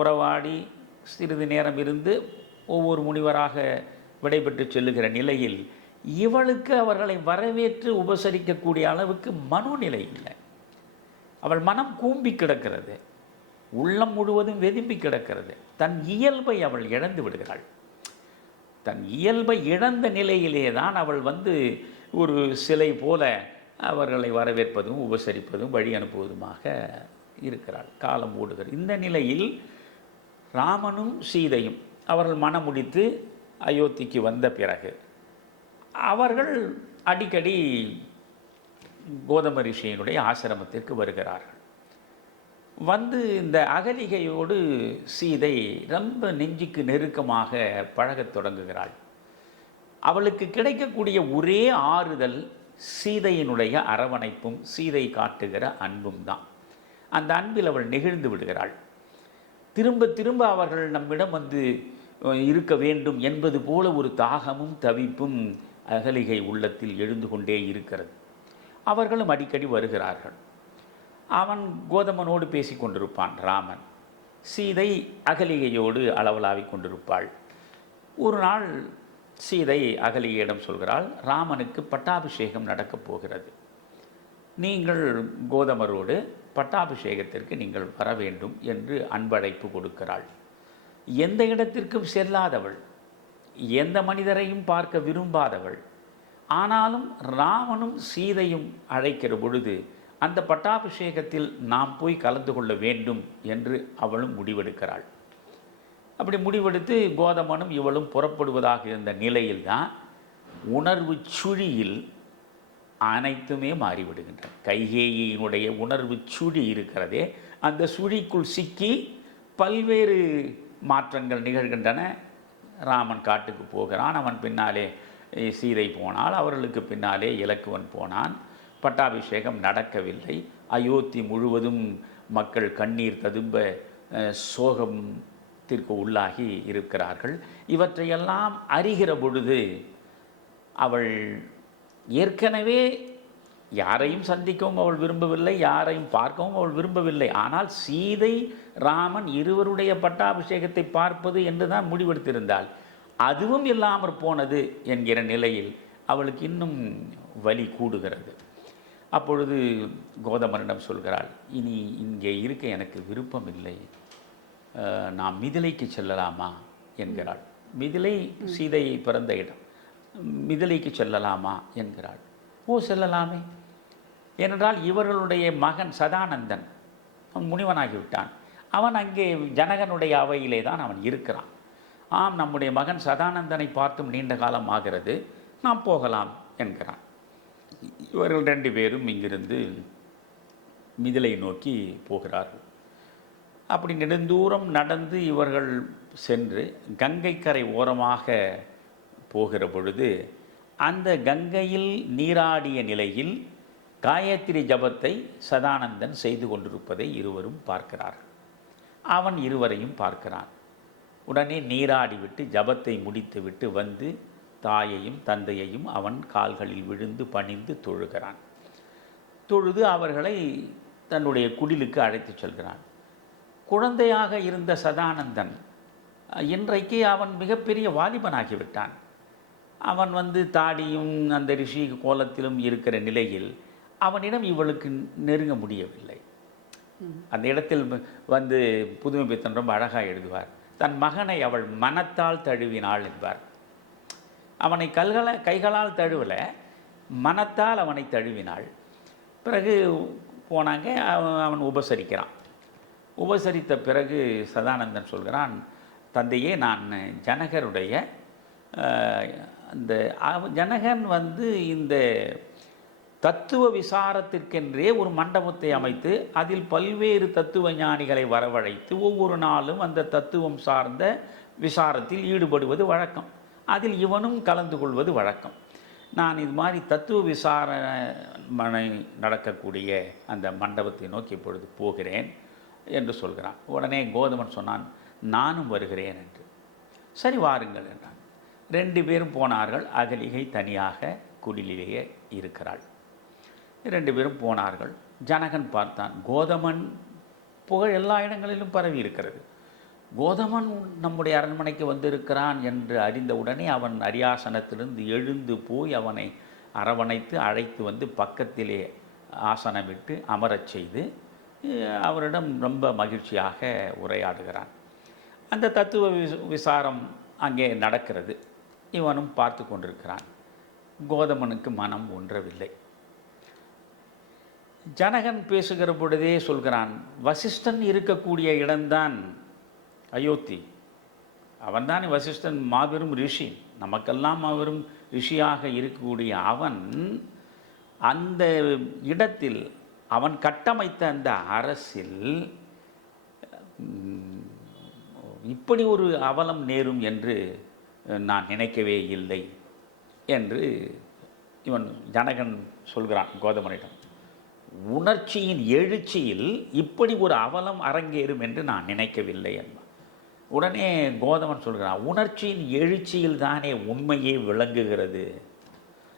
உறவாடி சிறிது நேரம் இருந்து ஒவ்வொரு முனிவராக விடைபெற்று செல்லுகிற நிலையில் இவளுக்கு அவர்களை வரவேற்று உபசரிக்கக்கூடிய அளவுக்கு மனோநிலை இல்லை. அவள் மனம் கூம்பி கிடக்கிறது, உள்ளம் முழுவதும் வெதும்பி கிடக்கிறது. தன் இயல்பை அவள் இழந்து விடுகிறாள். தன் இயல்பை இழந்த நிலையிலே தான் அவள் ஒரு சிலை போல அவர்களை வரவேற்பதும் உபசரிப்பதும் வழி அனுப்புவதுமாக இருக்கிறாள். காலம் ஓடுகிறது. இந்த நிலையில் ராமனும் சீதையும் அவர்கள் மனமுடித்து அயோத்திக்கு வந்த பிறகு அவர்கள் அடிக்கடி கோதம ரிஷியினுடைய ஆசிரமத்திற்கு வருகிறார்கள். இந்த அகலிகையோடு சீதை ரொம்ப நெஞ்சுக்கு நெருக்கமாக பழகத் தொடங்குகிறாள். அவளுக்கு கிடைக்கக்கூடிய ஒரே ஆறுதல் சீதையினுடைய அரவணைப்பும் சீதை காட்டுகிற அன்பும் தான். அந்த அன்பில் அவள் நெகிழ்ந்து விடுகிறாள். திரும்ப திரும்ப அவர்கள் நம்மிடம் இருக்க வேண்டும் என்பது போல ஒரு தாகமும் தவிப்பும் அகலிகை உள்ளத்தில் எழுந்து கொண்டே இருக்கிறது. அவர்களும் அடிக்கடி வருகிறார்கள். அவன் கோதமனோடு பேசி கொண்டிருப்பான் ராமன். சீதை அகலிகையோடு அளவலாவிக் கொண்டிருப்பாள். ஒரு நாள் சீதை அகலிகையிடம் சொல்கிறாள், ராமனுக்கு பட்டாபிஷேகம் நடக்கப் போகிறது, நீங்கள் கோதமரோடு பட்டாபிஷேகத்திற்கு நீங்கள் வர வேண்டும் என்று அன்பழைப்பு கொடுக்கிறாள். எந்த இடத்திற்கும் செல்லாதவள், எந்த மனிதரையும் பார்க்க விரும்பாதவள், ஆனாலும் ராமனும் சீதையும் அழைக்கிற பொழுது அந்த பட்டாபிஷேகத்தில் நாம் போய் கலந்து கொள்ள வேண்டும் என்று அவளும் முடிவெடுக்கிறாள். அப்படி முடிவெடுத்து கோதமனும் இவளும் புறப்படுவதாக இருந்த நிலையில்தான் உணர்வு சுழியில் அனைத்துமே மாறிவிடுகின்றன. கைகேயினுடைய உணர்வு சுழி இருக்கிறதே, அந்த சுழிக்குள் சிக்கி பல்வேறு மாற்றங்கள் நிகழ்கின்றன. ராமன் காட்டுக்கு போகிறான், அவன் பின்னாலே சீதை போனாள், அவர்களுக்கு பின்னாலே இலக்குவன் போனான். பட்டாபிஷேகம் நடக்கவில்லை. அயோத்தி முழுவதும் மக்கள் கண்ணீர் ததும்ப சோகத்திற்கு உள்ளாகி இருக்கிறார்கள். இவற்றையெல்லாம் அறிகிற பொழுது அவள் ஏற்கனவே யாரையும் சந்திக்கவும் அவள் விரும்பவில்லை, யாரையும் பார்க்கவும் அவள் விரும்பவில்லை. ஆனால் சீதை ராமன் இருவருடைய பட்டாபிஷேகத்தை பார்ப்பது என்று தான் முடிவெடுத்திருந்தாள். அதுவும் இல்லாமற் போனது என்கிற நிலையில் அவளுக்கு இன்னும் வலி கூடுகிறது. அப்பொழுது கோதமனிடம் சொல்கிறாள், இனி இங்கே இருக்க எனக்கு விருப்பம் இல்லை, நாம் மிதிலைக்கு செல்லலாமா என்கிறாள். மிதிலை சீதை பிறந்த இடம், மிதிலைக்கு செல்லலாமா என்கிறாள். ஓ, செல்லலாமே. ஏனென்றால் இவர்களுடைய மகன் சதானந்தன் அவன் முனிவனாகிவிட்டான். அவன் அங்கே ஜனகனுடைய அவையிலே தான் அவன் இருக்கிறான். ஆம், நம்முடைய மகன் சதானந்தனை பார்த்தும் நீண்ட காலம் ஆகிறது, நாம் போகலாம் என்கிறான். இவர்கள் 2 பேரும் இங்கிருந்து மிதிலை நோக்கி போகிறார்கள். அப்படி நெடுந்தூரம் நடந்து இவர்கள் சென்று கங்கை கரை ஓரமாக போகிற பொழுது அந்த கங்கையில் நீராடிய நிலையில் காயத்ரி ஜபத்தை சதானந்தன் செய்து கொண்டிருப்பதை இருவரும் பார்க்கிறார்கள். அவன் இருவரையும் பார்க்கிறான். உடனே நீராடிவிட்டு ஜபத்தை முடித்துவிட்டு வந்து தாயையும் தந்தையையும் அவன் கால்களில் விழுந்து பணிந்து தொழுகிறான். தொழுது அவர்களை தன்னுடைய குடிலுக்கு அழைத்து செல்கிறான். குழந்தையாக இருந்த சதானந்தன் இன்றைக்கு அவன் மிகப்பெரிய வாலிபனாகிவிட்டான். அவன் தாடியும் அந்த ரிஷி கோலத்திலும் இருக்கிற நிலையில் அவனிடம் இவளுக்கு நெருங்க முடியவில்லை. அந்த இடத்தில் புதுமை பித்தன் ரொம்ப அழகாக எழுதுவார், தன் மகனை அவள் மனத்தால் தழுவினாள் என்பார். அவனை கைகளால் தழுவல, மனத்தால் அவனை தழுவினாள். பிறகு போனாங்க, அவன் உபசரிக்கிறான். உபசரித்த பிறகு சதானந்தன் சொல்கிறான், தந்தையே, நான் ஜனகருடைய அந்த ஜனகன் இந்த தத்துவ விசாரத்திற்கென்றே ஒரு மண்டபத்தை அமைத்து அதில் பல்வேறு தத்துவ ஞானிகளை வரவழைத்து ஒவ்வொரு நாளும் அந்த தத்துவம் சார்ந்த விசாரத்தில் ஈடுபடுவது வழக்கம். அதில் இவனும் கலந்து கொள்வது வழக்கம். நான் இது மாதிரி தத்துவ விசாரணை நடக்கக்கூடிய அந்த மண்டபத்தை நோக்கி இப்பொழுது போகிறேன் என்று சொல்கிறான். உடனே கோதமன் சொன்னான், நானும் வருகிறேன் என்று. சரி, வாருங்கள் என்றான். 2 பேரும் போனார்கள். அகலிகை தனியாக குடிலேயே இருக்கிறாள். 2 பேரும் போனார்கள். ஜனகன் பார்த்தான், கோதமன் புகழ் எல்லா இடங்களிலும் பரவி இருக்கிறது. கோதமன் நம்முடைய அரண்மனைக்கு வந்திருக்கிறான் என்று அறிந்தவுடனே அவன் அரியாசனத்திலிருந்து எழுந்து போய் அவனை அரவணைத்து அழைத்து பக்கத்திலே ஆசனமிட்டு அமரச் செய்து அவரிடம் ரொம்ப மகிழ்ச்சியாக உரையாடுகிறான். அந்த தத்துவ விசாரம் அங்கே நடக்கிறது. இவனும் பார்த்து கொண்டிருக்கிறான். கோதமனுக்கு மனம் ஒன்றவில்லை. ஜனகன் பேசுகிற பொழுதே சொல்கிறான், வசிஷ்டன் இருக்கக்கூடிய இடம்தான் அயோத்தி. அவன்தான் வசிஷ்டன், மாபெரும் ரிஷி, நமக்கெல்லாம் மாபெரும் ரிஷியாக இருக்கக்கூடிய அவன் அந்த இடத்தில் அவன் கட்டமைத்த அந்த அரசில் இப்படி ஒரு அவலம் நேரும் என்று நான் நினைக்கவே இல்லை என்று இவன் ஜனகன் சொல்கிறான் கோதமனிடம். உணர்ச்சியின் எழுச்சியில் இப்படி ஒரு அவலம் அரங்கேறும் என்று நான் நினைக்கவில்லை என்பான். உடனே கோதமன் சொல்கிறான், உணர்ச்சியின் எழுச்சியில் தானே உண்மையே விளங்குகிறது.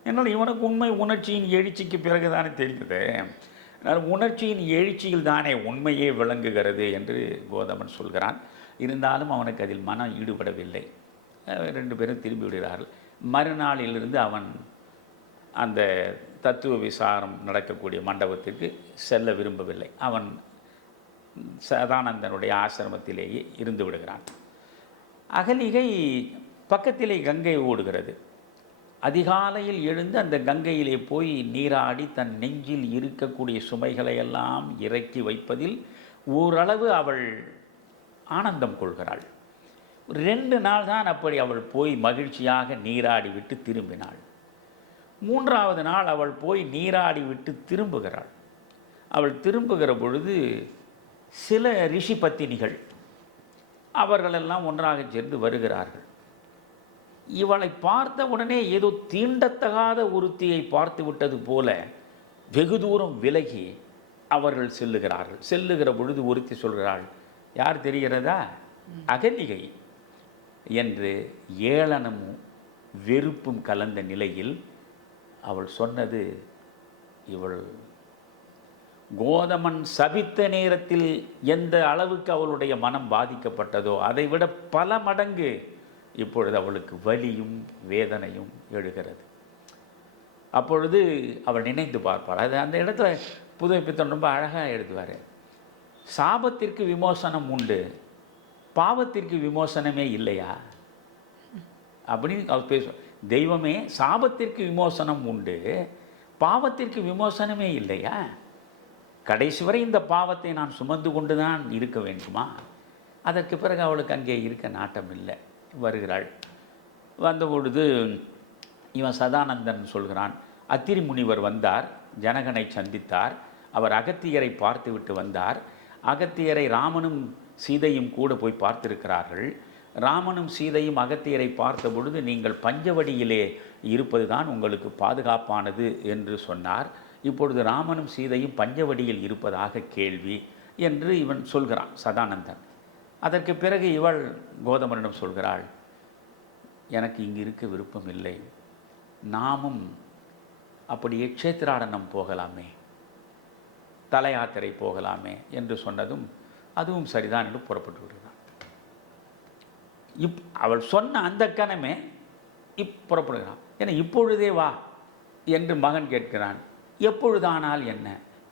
என்னால் இவனுக்கு உண்மை உணர்ச்சியின் எழுச்சிக்கு பிறகுதானே தெரியுது. உணர்ச்சியின் எழுச்சியில் தானே உண்மையே விளங்குகிறது என்று கோதமன் சொல்கிறான். இருந்தாலும் அவனுக்கு அதில் மனம் ஈடுபடவில்லை. 2 பேரும் திரும்பி விடுகிறார்கள். மறுநாளிலிருந்து அவன் அந்த தத்துவ விசாரம் நடக்கக்கூடிய மண்டபத்திற்கு செல்ல விரும்பவில்லை. அவன் சதானந்தனுடைய ஆசிரமத்திலேயே இருந்து விடுகிறான். அகலிகை பக்கத்திலே கங்கை ஓடுகிறது. அதிகாலையில் எழுந்து அந்த கங்கையிலே போய் நீராடி தன் நெஞ்சில் இருக்கக்கூடிய சுமைகளை எல்லாம் இறக்கி வைப்பதில் ஓரளவு அவள் ஆனந்தம் கொள்கிறாள். 2 நாள் தான் அப்படி அவள் போய் மகிழ்ச்சியாக நீராடி விட்டு திரும்பினாள். 3ஆவது நாள் அவள் போய் நீராடி விட்டு திரும்புகிறாள். அவள் திரும்புகிற பொழுது சில ரிஷி பத்தினிகள் அவர்களெல்லாம் ஒன்றாக சேர்ந்து வருகிறார்கள். இவளை பார்த்த உடனே ஏதோ தீண்டத்தகாத ஒருத்தியை பார்த்து விட்டது போல வெகு தூரம் விலகி அவர்கள் செல்லுகிறார்கள். செல்லுகிற பொழுது ஒருத்தி சொல்கிறாள், யார் தெரிகிறதா? அகலிகை என்று ஏளனமும் வெறுப்பும் கலந்த நிலையில் அவள் சொன்னது, இவள் கோதமன் சபித்த நேரத்தில் எந்த அளவுக்கு அவளுடைய மனம் பாதிக்கப்பட்டதோ அதைவிட பல மடங்கு இப்பொழுது அவளுக்கு வலியும் வேதனையும் எழுகிறது. அப்பொழுது அவள் நினைத்து பார்ப்பாள். அது அந்த இடத்துல புதுமை பித்தன் ரொம்ப அழகாக எழுதுவார். சாபத்திற்கு விமோசனம் உண்டு, பாவத்திற்கு விமோசனமே இல்லையா அப்படின்னு அவர் பேசுவார். தெய்வமே, சாபத்திற்கு விமோசனம் உண்டு, பாவத்திற்கு விமோசனமே இல்லையா? கடைசி வரை இந்த பாவத்தை நான் சுமந்து கொண்டு தான் இருக்க வேண்டுமா? அதற்கு பிறகு அவளுக்கு அங்கே இருக்க நாட்டம் இல்லை. வருகிறாள். வந்தபொழுது இவன் சதானந்தன் சொல்கிறான், அத்திரி முனிவர் வந்தார், ஜனகனை சந்தித்தார், அவர் அகத்தியரை பார்த்து விட்டு வந்தார். அகத்தியரை ராமனும் சீதையும் கூட போய் பார்த்திருக்கிறார்கள். ராமனும் சீதையும் அகத்தியரை பார்த்த பொழுது நீங்கள் பஞ்சவடியிலே இருப்பது தான் உங்களுக்கு பாதுகாப்பானது என்று சொன்னார். இப்பொழுது ராமனும் சீதையும் பஞ்சவடியில் இருப்பதாக கேள்வி என்று இவன் சொல்கிறான் சதானந்தன். அதற்கு பிறகு இவள் கோதமனிடம் சொல்கிறாள், எனக்கு இங்கு இருக்க விருப்பம் இல்லை, நாமும் அப்படியே க்ஷேத்திராடனம் போகலாமே, தல யாத்திரை போகலாமே என்று சொன்னதும் அதுவும் சரிதான் என்று புறப்பட்டு விடுகிறான். அவள் சொன்ன அந்த கணமே புறப்படுகிறான். ஏன்னா இப்பொழுதே வா என்று மகன் கேட்கிறான். எப்பொழுதானால் என்ன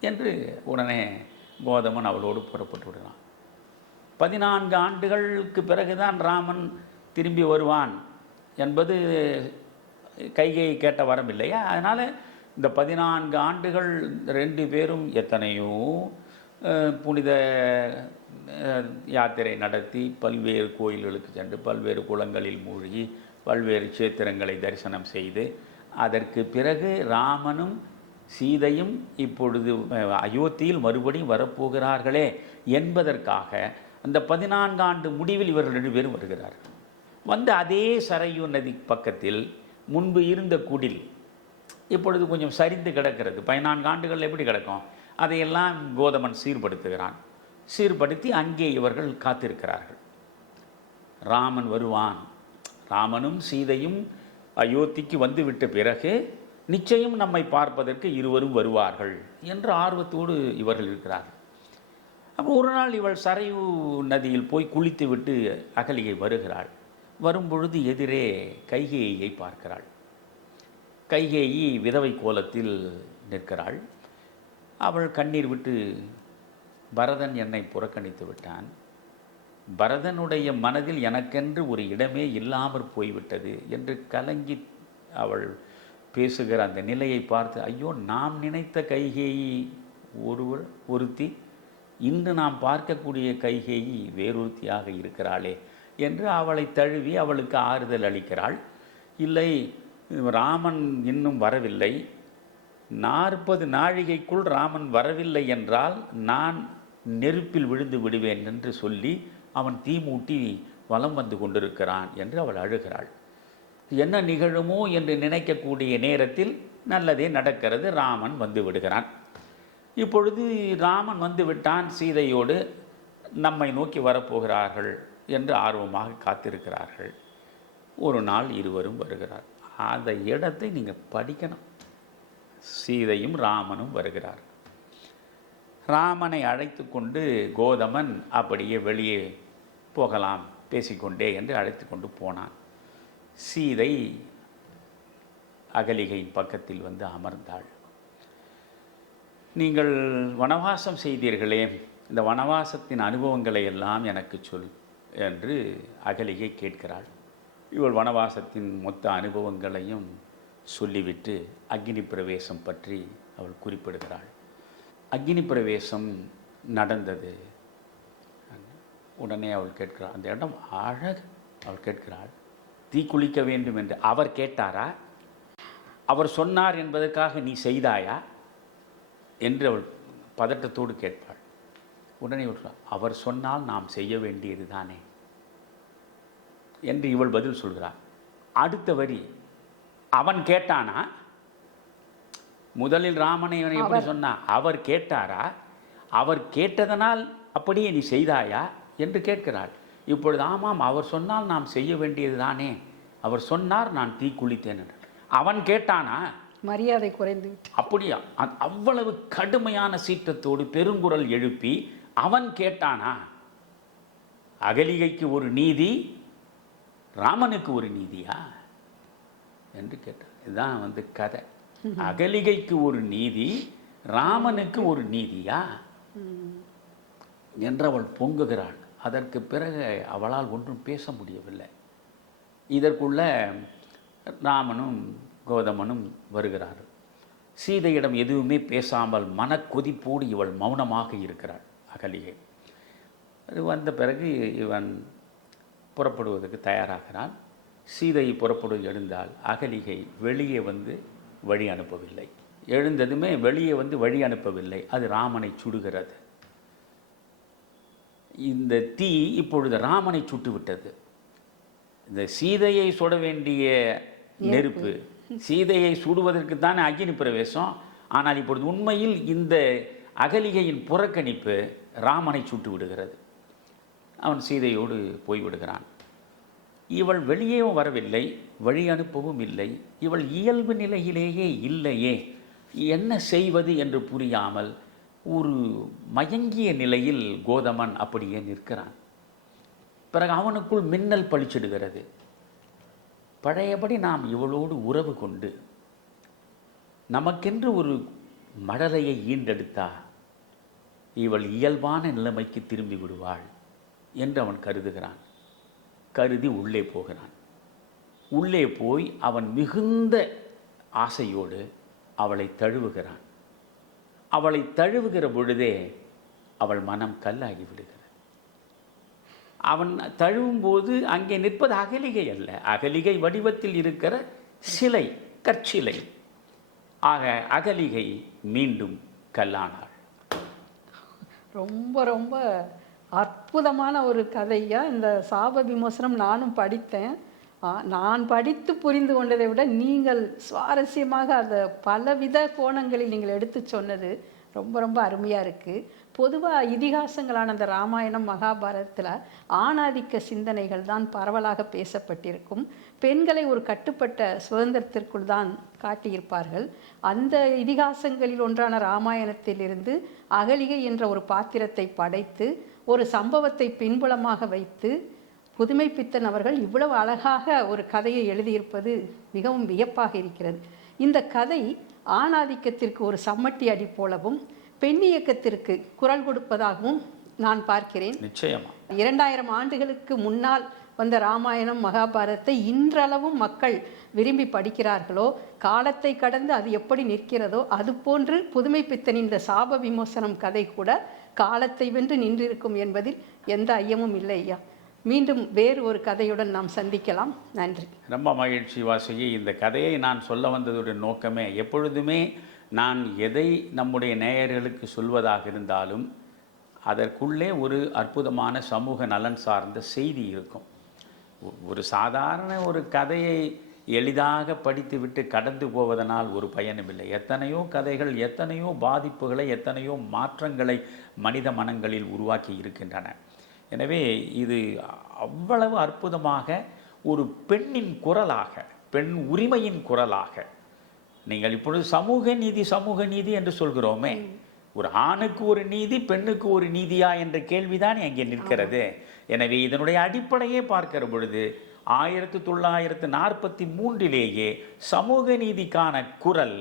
என்று உடனே கோதமன் அவளோடு புறப்பட்டு விடுகிறான். 14 ஆண்டுகளுக்கு பிறகுதான் ராமன் திரும்பி வருவான் என்பது கைகை கேட்ட வரம் இல்லையா? அதனால் இந்த 14 ஆண்டுகள் 2 பேரும் எத்தனையோ புனித யாத்திரை நடத்தி பல்வேறு கோயில்களுக்கு சென்று பல்வேறு குளங்களில் மூழ்கி பல்வேறு க்ஷேத்திரங்களை தரிசனம் செய்து அதற்கு பிறகு ராமனும் சீதையும் இப்பொழுது அயோத்தியில் மறுபடியும் வரப்போகிறார்களே என்பதற்காக அந்த 14 ஆண்டு முடிவில் இவர்கள் 2 பேரும் வருகிறார்கள். வந்து அதே சரையு நதி பக்கத்தில் முன்பு இருந்த குடில் இப்பொழுது கொஞ்சம் சரிந்து கிடக்கிறது. 14 ஆண்டுகள் எப்படி கிடக்கும்? அதையெல்லாம் கோதமன் சீர்படுத்துகிறான். சீர்படுத்தி அங்கே இவர்கள் காத்திருக்கிறார்கள். ராமன் வருவான், ராமனும் சீதையும் அயோத்திக்கு வந்துவிட்ட பிறகு நிச்சயம் நம்மை பார்ப்பதற்கு இருவரும் வருவார்கள் என்று ஆர்வத்தோடு இவர்கள் இருக்கிறார்கள். அப்போ ஒரு நாள் இவள் சரையு நதியில் போய் குளித்து விட்டு அகலிகை வருகிறாள். வரும்பொழுது எதிரே கைகேயியை பார்க்கிறாள். கைகேயி விதவை கோலத்தில் நிற்கிறாள். அவள் கண்ணீர் விட்டு, பரதன் என்னை புறக்கணித்து விட்டான், பரதனுடைய மனதில் எனக்கென்று ஒரு இடமே இல்லாமற் போய்விட்டது என்று கலங்கி அவள் பேசுகிற அந்த நிலையை பார்த்து, ஐயோ, நாம் நினைத்த கைகேயி ஒருத்தி, இன்று நாம் பார்க்கக்கூடிய கைகேயி வேறொருத்தியாக இருக்கிறாளே என்று அவளை தழுவி அவளுக்கு ஆறுதல் அளிக்கிறாள். இல்லை, ராமன் இன்னும் வரவில்லை, 40 நாழிகைக்குள் ராமன் வரவில்லை என்றால் நான் நெருப்பில் விழுந்து விடுவேன் என்று சொல்லி அவன் தீ மூட்டி வலம் வந்து கொண்டிருக்கிறான் என்று அவள் அழுகிறாள். என்ன நிகழுமோ என்று நினைக்கக்கூடிய நேரத்தில் நல்லதே நடக்கிறது. ராமன் வந்து விடுகிறான். இப்பொழுது ராமன் வந்து விட்டான், சீதையோடு நம்மை நோக்கி வரப்போகிறார்கள் என்று ஆர்வமாக காத்திருக்கிறார்கள். ஒரு நாள் இருவரும் வருகிறார். அந்த இடத்தை நீங்கள் படிக்கணும். சீதையும் ராமனும் வருகிறார். ராமனை அழைத்து கொண்டு கோதமன் அப்படியே வெளியே போகலாம் பேசிக்கொண்டே என்று அழைத்து கொண்டு போனான். சீதை அகலிகையின் பக்கத்தில் வந்து அமர்ந்தாள். நீங்கள் வனவாசம் செய்தீர்களே, இந்த வனவாசத்தின் அனுபவங்களை எல்லாம் எனக்கு சொல் என்று அகலிகை கேட்கிறாள். இவள் வனவாசத்தின் மொத்த அனுபவங்களையும் சொல்லிவிட்டு அக்னி பிரவேசம் பற்றி அவள் குறிப்பிடுகிறாள். அக்னி பிரவேசம் நடந்தது. உடனே அவள் கேட்கிறாள், அந்த இடம் அழகு. அவள் கேட்கிறாள், தீ குளிக்க வேண்டும் என்று அவர் கேட்டாரா, அவர் சொன்னார் என்பதற்காக நீ செய்தாயா என்று அவள் பதட்டத்தோடு கேட்பாள். உடனே விட்டுறாள், அவர் சொன்னால் நாம் செய்ய வேண்டியது தானே என்று இவள் பதில் சொல்கிறாள். அடுத்த வரி, அவன் கேட்டானா, முதலில் ராமனை எப்படி சொன்னா, அவர் கேட்டாரா, அவர் கேட்டதனால் அப்படியே நீ செய்தாயா என்று கேட்கிறாள். இப்பொழுது ஆமாம், அவர் சொன்னால் நாம் செய்ய வேண்டியது தானே, அவர் சொன்னார் நான் தீ குளித்தேன் என்று. அவன் கேட்டானா, மரியாதை குறைந்து விட்டு அப்படியா, அவ்வளவு கடுமையான சீற்றத்தோடு பெருங்குரல் எழுப்பி அவன் கேட்டானா. அகலிகைக்கு ஒரு நீதி, ராமனுக்கு ஒரு நீதியா என்று கேட்டார். இதுதான் வந்து கதை. அகலிகைக்கு ஒரு நீதி, ராமனுக்கு ஒரு நீதியா என்று அவள் பொங்குகிறாள். அதற்கு பிறகு அவளால் ஒன்றும் பேச முடியவில்லை. இதற்குள்ள ராமனும் கோதமனும் வருகிறார்கள். சீதையிடம் எதுவுமே பேசாமல் மனக்கொதிப்போடு இவள் மௌனமாக இருக்கிறாள் அகலிகை. அது வந்த பிறகு இவன் புறப்படுவதற்கு தயாராகிறான். சீதை புறப்படுவது எழுந்தால் அகலிகை வெளியே வந்து வழி அனுப்பவில்லை. எழுந்ததுமே வெளியே வந்து வழி அனுப்பவில்லை. அது ராமனை சுடுகிறது. இந்த தீ இப்பொழுது ராமனை சுட்டுவிட்டது. இந்த சீதையை சுட வேண்டிய நெருப்பு, சீதையை சுடுவதற்கு தானே அக்னி பிரவேசம். ஆனால் இப்பொழுது உண்மையில் இந்த அகலிகையின் புறக்கணிப்பு ராமனை சுட்டு விடுகிறது. அவன் சீதையோடு போய்விடுகிறான். இவள் வெளியேவும் வரவில்லை, வழி அனுப்பவும் இல்லை. இவள் இயல்பு நிலையிலேயே இல்லையே, என்ன செய்வது என்று புரியாமல் ஒரு மயங்கிய நிலையில் கோதமன் அப்படியே நிற்கிறான். பிறகு அவனுக்குள் மின்னல் பளிச்சிடுகிறது. பழையபடி நாம் இவளோடு உறவு கொண்டு நமக்கென்று ஒரு மழலையை ஈண்டெடுத்தா இவள் இயல்பான நிலைமைக்கு திரும்பி விடுவாள் என்று அவன் கருதுகிறான். கருதி உள்ளே போகிறான். உள்ளே போய் அவன் மிகுந்த ஆசையோடு அவளை தழுவுகிறான். அவளை தழுவுகிற பொழுதே அவள் மனம் கல்லாகி விடுகிறது. அவன் தழுவும்போது அங்கே நிற்பது அகலிகை அல்ல, அகலிகை வடிவத்தில் இருக்கிற சிலை, கற்சிலை. ஆக அகலிகை மீண்டும் கல்லானாள். ரொம்ப ரொம்ப அற்புதமான ஒரு கதையா. இந்த சாப விமோசனம் நானும் படித்தேன். நான் படித்து புரிந்து கொண்டதை விட நீங்கள் சுவாரஸ்யமாக அதை பலவித கோணங்களில் நீங்கள் எடுத்து சொன்னது ரொம்ப ரொம்ப அருமையாக இருக்குது. பொதுவாக இதிகாசங்களான அந்த ராமாயணம் மகாபாரதத்தில் ஆணாதிக்க சிந்தனைகள் தான் பரவலாக பேசப்பட்டிருக்கும். பெண்களை ஒரு கட்டுப்பட்ட சுதந்திரத்திற்குள் தான் காட்டியிருப்பார்கள். அந்த இதிகாசங்களில் ஒன்றான ராமாயணத்திலிருந்து அகலிகை என்ற ஒரு பாத்திரத்தை படைத்து ஒரு சம்பவத்தை பின்புலமாக வைத்து புதுமைப்பித்தன் அவர்கள் இவ்வளவு அழகாக ஒரு கதையை எழுதியிருப்பது மிகவும் வியப்பாக இருக்கிறது. இந்த கதை ஆணாதிக்கத்திற்கு ஒரு சம்மட்டி அடி போலவும் பெண்ணியக்கத்திற்கு குரல் கொடுப்பதாகவும் நான் பார்க்கிறேன். நிச்சயமா 2000 ஆண்டுகளுக்கு முன்னால் வந்த ராமாயணம் மகாபாரதத்தை இன்றளவும் மக்கள் விரும்பி படிக்கிறார்களோ, காலத்தை கடந்து அது எப்படி நிற்கிறதோ அதுபோன்று புதுமைப்பித்தனின் இந்த சாப விமோசனம் கதை கூட காலத்தை வென்று நின்றிருக்கும் என்பதில் எந்த ஐயமும் இல்லை ஐயா. மீண்டும் வேறு ஒரு கதையுடன் நாம் சந்திக்கலாம். நன்றி. ரொம்ப மகிழ்ச்சி வாசுகி. இந்த கதையை நான் சொல்ல வந்ததுடைய நோக்கமே, எப்பொழுதுமே நான் எதை நம்முடைய நேயர்களுக்கு சொல்வதாக இருந்தாலும் அதற்குள்ளே ஒரு அற்புதமான சமூக நலன் சார்ந்த செய்தி இருக்கும். ஒரு சாதாரண ஒரு கதையை எளிதாக படித்துவிட்டு கடந்து போவதனால் ஒரு பயனும் இல்லை. எத்தனையோ கதைகள் எத்தனையோ பாதிப்புகளை எத்தனையோ மாற்றங்களை மனித மனங்களில் உருவாக்கி இருக்கின்றன. எனவே இது அவ்வளவு அற்புதமாக ஒரு பெண்ணின் குரலாக, பெண் உரிமையின் குரலாக, நீங்கள் இப்பொழுது சமூக நீதி சமூக நீதி என்று சொல்கிறோமே, ஒரு ஆணுக்கு ஒரு நீதி, பெண்ணுக்கு ஒரு நீதியா என்ற கேள்விதான் அங்கே நிற்கிறது. எனவே இதனுடைய அடிப்படையே பார்க்கிற பொழுது 1943 சமூக நீதிக்கான குரல்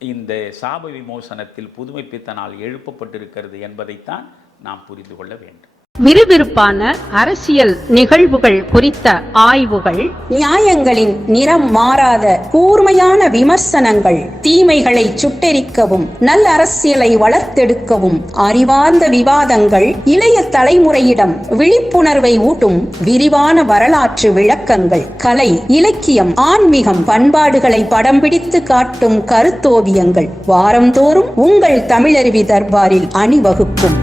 இந்த சாப விமோசனத்தில் புதுமை பித்தனால் எழுப்பப்பட்டிருக்கிறது என்பதைத்தான் நாம் புரிந்து கொள்ள வேண்டும். விறுவிறுப்பான அரசியல் நிகழ்வுகள் குறித்த ஆய்வுகள், நியாயங்களின் நிறம் மாறாத கூர்மையான விமர்சனங்கள், தீமைகளை சுட்டெரிக்கவும் நல்ல அரசியலை வளர்த்தெடுக்கவும் அறிவார்ந்த விவாதங்கள், இளைய தலைமுறையிடம் விழிப்புணர்வை ஊட்டும் விரிவான வரலாற்று விளக்கங்கள், கலை, இலக்கியம், ஆன்மீகம், பண்பாடுகளை படம் பிடித்து காட்டும் கருத்தோவியங்கள் வாரந்தோறும் உங்கள் தமிழருவி தர்பாரில் அணிவகுக்கும்.